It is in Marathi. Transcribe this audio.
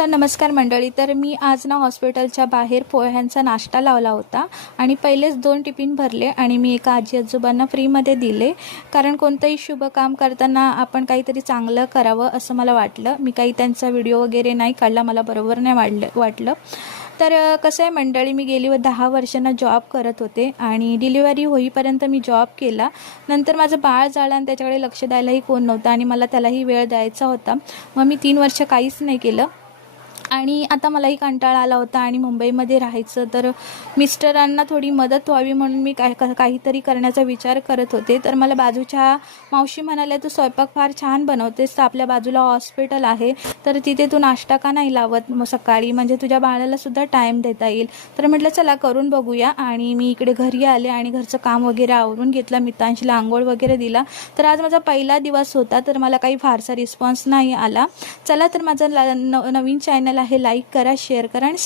तर नमस्कार मंडळी. तर मी आज ना हॉस्पिटलच्या बाहेर पोह्यांचा नाश्ता लावला होता आणि पहिलेच 2 टिफिन भरले आणि मी एका आजी आजोबांना फ्रीमध्ये दिले. कारण कोणतंही शुभ काम करताना आपण काहीतरी चांगलं करावं असं मला वाटलं. मी काही त्यांचा व्हिडिओ वगैरे नाही काढला, मला बरोबर नाही वाटलं. तर कसं आहे मंडळी, मी गेली 10 वर्षांना जॉब करत होते आणि डिलिव्हरी होईपर्यंत मी जॉब केला. नंतर माझं बाळ झालं आणि त्याच्याकडे लक्ष द्यायलाही कोण नव्हतं आणि मला त्यालाही वेळ द्यायचा होता. मग मी 3 वर्ष काहीच नाही केलं आणि आता मलाही कंटाळा आला होता आणि मुंबईमध्ये राहायचं. तर मिस्टरांना थोडी मदत व्हावी म्हणून मी काहीतरी करण्याचा विचार करत होते. तर मला बाजूच्या मावशी म्हणाल्या, तू स्वयंपाक फार छान बनवतेस, तर आपल्या बाजूला हॉस्पिटल आहे, तर तिथे तू नाश्ता का नाही लावत मग सकाळी, म्हणजे तुझ्या बाळाला सुद्धा टाईम देता येईल. तर म्हटलं चला करून बघूया. आणि मी इकडे घरी आले आणि घरचं काम वगैरे आवरून घेतलं, मितांशीला आंघोळ वगैरे दिला. तर आज माझा पहिला दिवस होता, तर मला काही फारसा रिस्पॉन्स नाही आला. चला तर माझं नवीन चॅनल आहे, लाईक करा, शेअर करा आणि